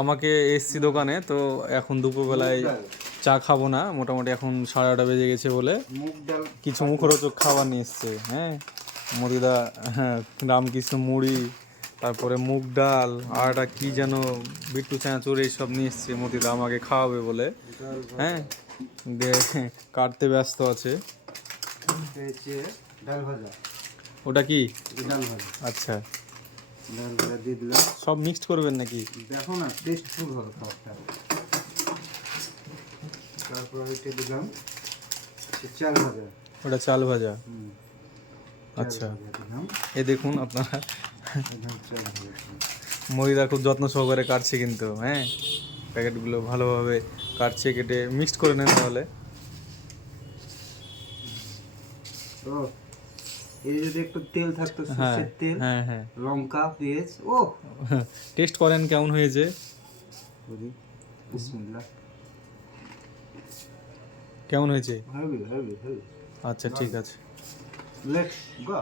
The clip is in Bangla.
আমাকে এসছি দোকানে তো এখন দুপুরবেলায় মুগ ডাল, চা খাবো না, মোটামুটি এখন 8:30 বেজে গেছে বলে মুগ ডাল কিছু মুখরোচক খাবার নিয়ে এসছে। হ্যাঁ, মদিদা, হ্যাঁ, রামকৃষ্ণ মুড়ি, তারপরে মুগ ডাল আর একটা কী যেন বিট্টু চানাচুর এইসব নিয়ে এসছে মদিদা আমাকে খাওয়াবে বলে। ডাল হ্যাঁ, দিয়ে কাটতে ব্যস্ত আছে। হয়েছে ডাল ভাজা, ওটা কি? ডাল ভাজা, আচ্ছা, ডাল ভাজা দিয়ে দিলাম। সব মিক্সড করবেন নাকি? দেখো না টেস্টফুল হবে খাবারটা। তারপর এটা দিলাম চাল ভাজা। ওটা চাল ভাজা। হুম, আচ্ছা, চাল ভাজা দিলাম। এ দেখুন আপনারা একদম চাল ভাজা দিলাম। মরিদা খুব যত্ন সহকারে কাটছে কিন্তু। হ্যাঁ, প্যাকেটগুলো ভালোভাবে কাটছে, কেটে মিক্সড করে নেন তাহলে। তো এই যদি একটু তেল থাকতো, হ্যাঁ সরষের তেল, হ্যাঁ হ্যাঁ, লঙ্কা, পেঁয়াজ, ও টেস্ট করেন কেমন হয়েছে। বিসমিল্লাহ। কেমন হয়েছে? Heavy heavy heavy. আচ্ছা, ঠিক আছে। Let's go.